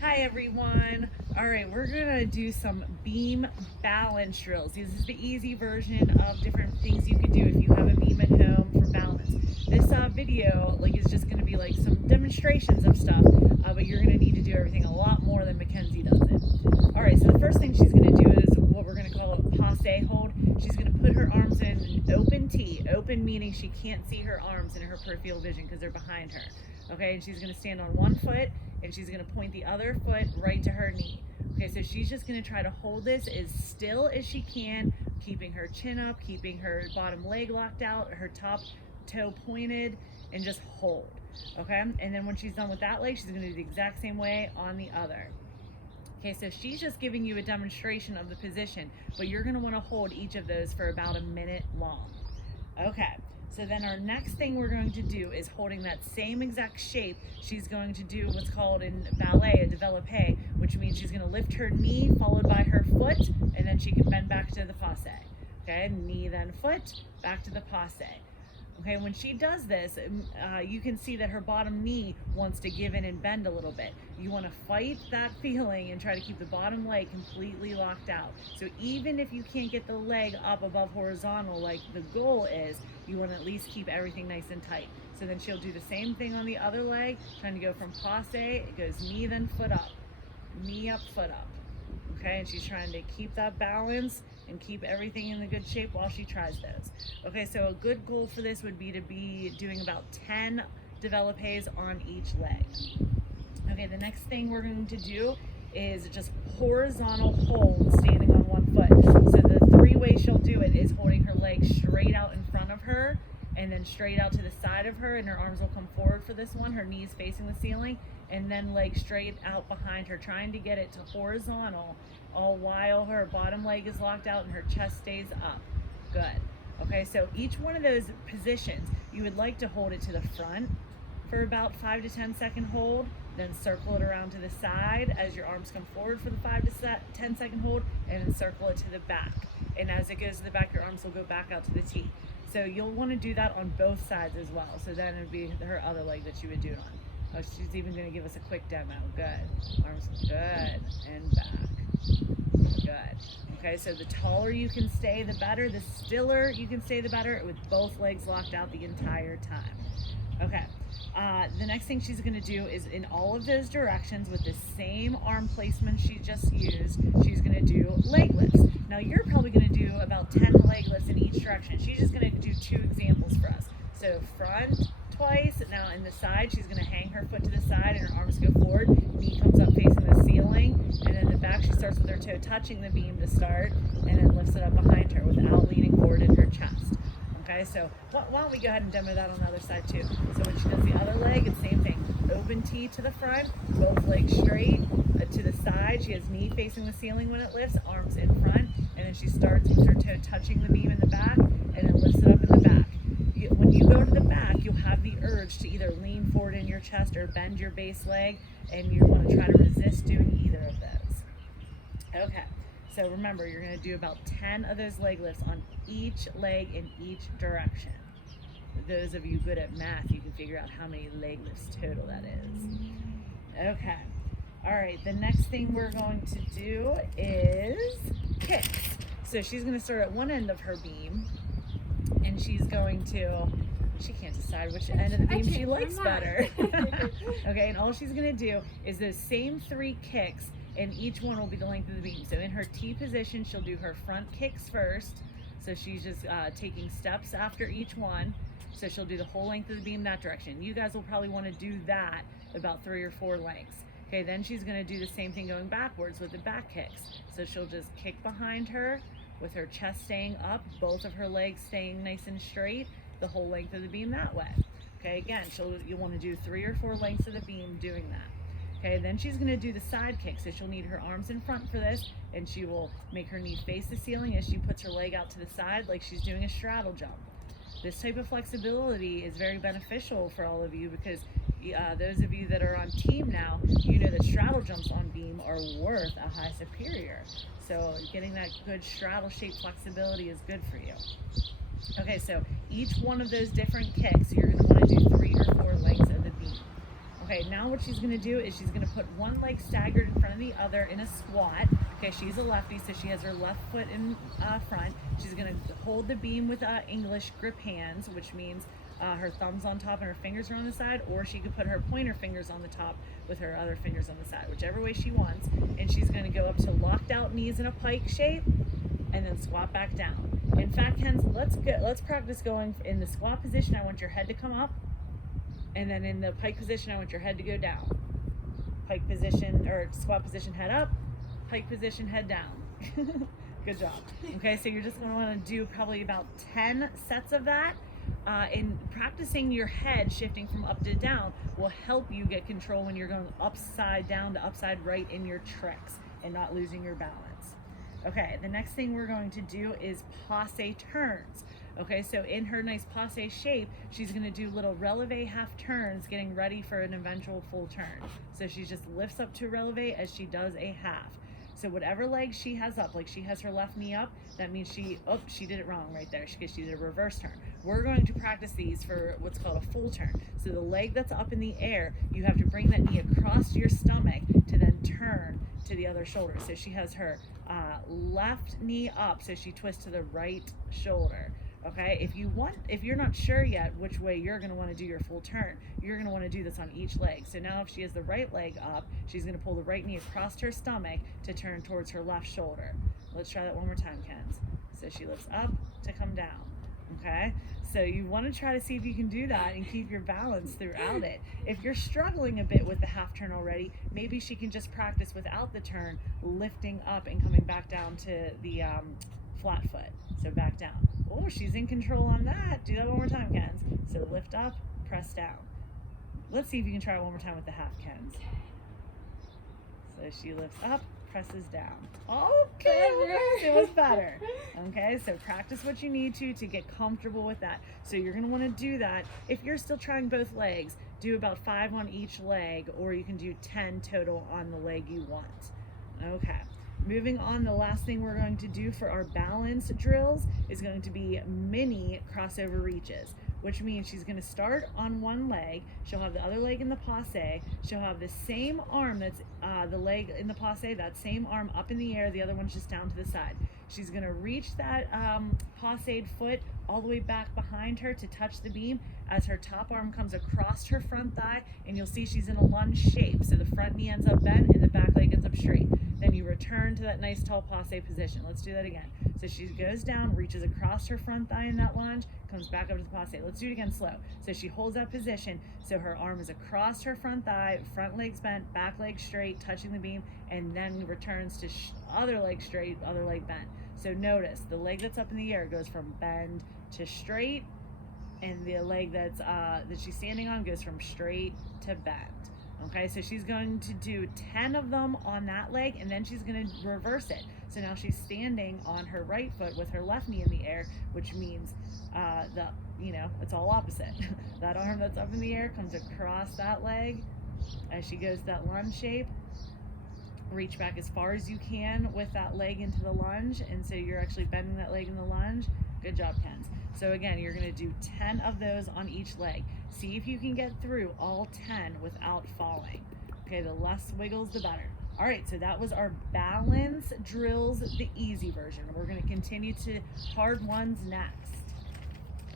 Hi everyone. All right, we're gonna do some beam balance drills. This is the easy version of different things you could do if you have a beam at home for balance. This video is just gonna be like some demonstrations of stuff, but you're gonna need to do everything a lot more than Mackenzie does it. All right, so the first thing she's gonna do is what we're gonna call a passe hold. She's gonna put her arms in open T, open meaning she can't see her arms in her peripheral vision because they're behind her. Okay, and she's gonna stand on one foot and she's gonna point the other foot right to her knee. Okay, so she's just gonna try to hold this as still as she can, keeping her chin up, keeping her bottom leg locked out, her top toe pointed, and just hold. Okay, and then when she's done with that leg, she's gonna do the exact same way on the other. Okay, so she's just giving you a demonstration of the position, but you're gonna wanna hold each of those for about a minute long. Okay, so then our next thing we're going to do is holding that same exact shape. She's going to do what's called in ballet a développé, which means she's going to lift her knee followed by her foot, and then she can bend back to the passe. Okay, knee then foot, back to the passe. Okay, when she does this, you can see that her bottom knee wants to give in and bend a little bit. You want to fight that feeling and try to keep the bottom leg completely locked out. So even if you can't get the leg up above horizontal like the goal is, you want to at least keep everything nice and tight. So then she'll do the same thing on the other leg, trying to go from passe. It goes knee then foot up, knee up, foot up. Okay, and she's trying to keep that balance and keep everything in the good shape while she tries those. Okay, so a good goal for this would be to be doing about 10 développés on each leg. Okay, the next thing we're going to do is just horizontal hold standing on one foot. So the three ways she'll do it is holding her leg straight out in front of her, and then straight out to the side of her, and her arms will come forward for this one, her knees facing the ceiling, and then leg straight out behind her, trying to get it to horizontal, all while her bottom leg is locked out and her chest stays up. Good. Okay, so each one of those positions, you would like to hold it to the front for about 5 to 10 second hold, then circle it around to the side as your arms come forward for the 5 to 10 second hold, and then circle it to the back. And as it goes to the back, your arms will go back out to the T. So you'll want to do that on both sides as well. So then it would be her other leg that you would do it on. Oh, she's even going to give us a quick demo. Good. Arms good. And back. Good. Okay, so the taller you can stay, the better. The stiller you can stay, the better, with both legs locked out the entire time. Okay. The next thing she's going to do is in all of those directions with the same arm placement she just used, she's going to do leg lifts. Now you're probably going to do about 10 leg lifts in each direction. She's just going to do 2 examples for us. So front twice, now in the side, she's going to hang her foot to the side and her arms go forward, knee comes up facing the ceiling, and then the back she starts with her toe touching the beam to start, and then lifts it up behind her without leaning forward in her chest. Okay, so why don't we go ahead and demo that on the other side too. So when she does the other leg, it's the same thing. Open T to the front, both legs straight, to the side. She has knee facing the ceiling when it lifts, arms in front, and then she starts with her toe touching the beam in the back, and then lifts it up in the back. When you go to the back, you'll have the urge to either lean forward in your chest or bend your base leg, and you want to try to resist doing either of those. Okay. So remember, you're going to do about 10 of those leg lifts on each leg in each direction. For those of you good at math, you can figure out how many leg lifts total that is. Okay. All right, the next thing we're going to do is kicks. So she's going to start at one end of her beam, and she's going to, she can't decide which end of the beam she likes better. Okay, and all she's going to do is those same 3 kicks, and each one will be the length of the beam. So in her T position, she'll do her front kicks first. So she's just taking steps after each one. So she'll do the whole length of the beam that direction. You guys will probably want to do that about 3 or 4 lengths. Okay, then she's going to do the same thing going backwards with the back kicks. So she'll just kick behind her with her chest staying up, both of her legs staying nice and straight, the whole length of the beam that way. Okay, again, you'll want to do 3 or 4 lengths of the beam doing that. Okay, then she's going to do the side kick. So she'll need her arms in front for this, and she will make her knee face the ceiling as she puts her leg out to the side like she's doing a straddle jump. This type of flexibility is very beneficial for all of you because those of you that are on team now, you know that straddle jumps on beam are worth a high superior. So getting that good straddle shape flexibility is good for you. Okay, so each one of those different kicks, you're going to want to do 3 or 4 lengths of the beam. Okay, now what she's gonna do is she's gonna put one leg staggered in front of the other in a squat. Okay, she's a lefty, so she has her left foot in front. She's gonna hold the beam with English grip hands, which means her thumbs on top and her fingers are on the side, or she could put her pointer fingers on the top with her other fingers on the side, whichever way she wants. And she's gonna go up to locked out knees in a pike shape, and then squat back down. In fact, Kenz, let's practice going in the squat position. I want your head to come up, and then in the pike position, I want your head to go down. Pike position, or squat position, head up. Pike position, head down. Good job. Okay, so you're just gonna wanna do probably about 10 sets of that. And practicing your head shifting from up to down will help you get control when you're going upside down to upside right in your tricks and not losing your balance. Okay, the next thing we're going to do is passe turns. Okay, so in her nice passe shape, she's gonna do little releve half turns, getting ready for an eventual full turn. So she just lifts up to releve as she does a half. So whatever leg she has up, like she has her left knee up, that means she did it wrong right there because she did a reverse turn. We're going to practice these for what's called a full turn. So the leg that's up in the air, you have to bring that knee across your stomach to then turn to the other shoulder. So she has her left knee up, so she twists to the right shoulder. Okay, if you're not sure yet which way you're going to want to do your full turn, you're going to want to do this on each leg. So now if she has the right leg up, she's going to pull the right knee across her stomach to turn towards her left shoulder. Let's try that one more time, Kenz. So she lifts up to come down. Okay, so you want to try to see if you can do that and keep your balance throughout it. If you're struggling a bit with the half turn already, maybe she can just practice without the turn, lifting up and coming back down to the flat foot. So back down. Oh, she's in control on that. Do that one more time, Kenz. So lift up, press down. Let's see if you can try it one more time with the half, Kenz. So she lifts up, presses down. Okay, it was better. Okay, so practice what you need to get comfortable with that. So you're gonna wanna do that. If you're still trying both legs, do about 5 on each leg, or you can do 10 total on the leg you want. Okay. Moving on, the last thing we're going to do for our balance drills is going to be mini crossover reaches, which means she's going to start on one leg. She'll have the other leg in the passe. She'll have the same arm that's the leg in the passe, that same arm up in the air, the other one's just down to the side. She's going to reach that passe'd foot all the way back behind her to touch the beam as her top arm comes across her front thigh, and you'll see she's in a lunge shape. So the front knee ends up bent and the back leg ends up straight. Then you return to that nice tall passe position. Let's do that again. So she goes down, reaches across her front thigh in that lunge, comes back up to the passe. Let's do it again slow. So she holds that position, so her arm is across her front thigh, front leg's bent, back leg straight, touching the beam, and then returns to other leg straight, other leg bent. So notice, the leg that's up in the air goes from bend to straight, and the leg that's that she's standing on goes from straight to bend. Okay, so she's going to do 10 of them on that leg, and then she's going to reverse it. So now she's standing on her right foot with her left knee in the air, which means it's all opposite. That arm that's up in the air comes across that leg as she goes that lunge shape. Reach back as far as you can with that leg into the lunge, and so you're actually bending that leg in the lunge. Good job, Kenz. So again, you're going to do 10 of those on each leg. See if you can get through all 10 without falling. Okay, the less wiggles, the better. All right, so that was our balance drills, the easy version. We're going to continue to hard ones next.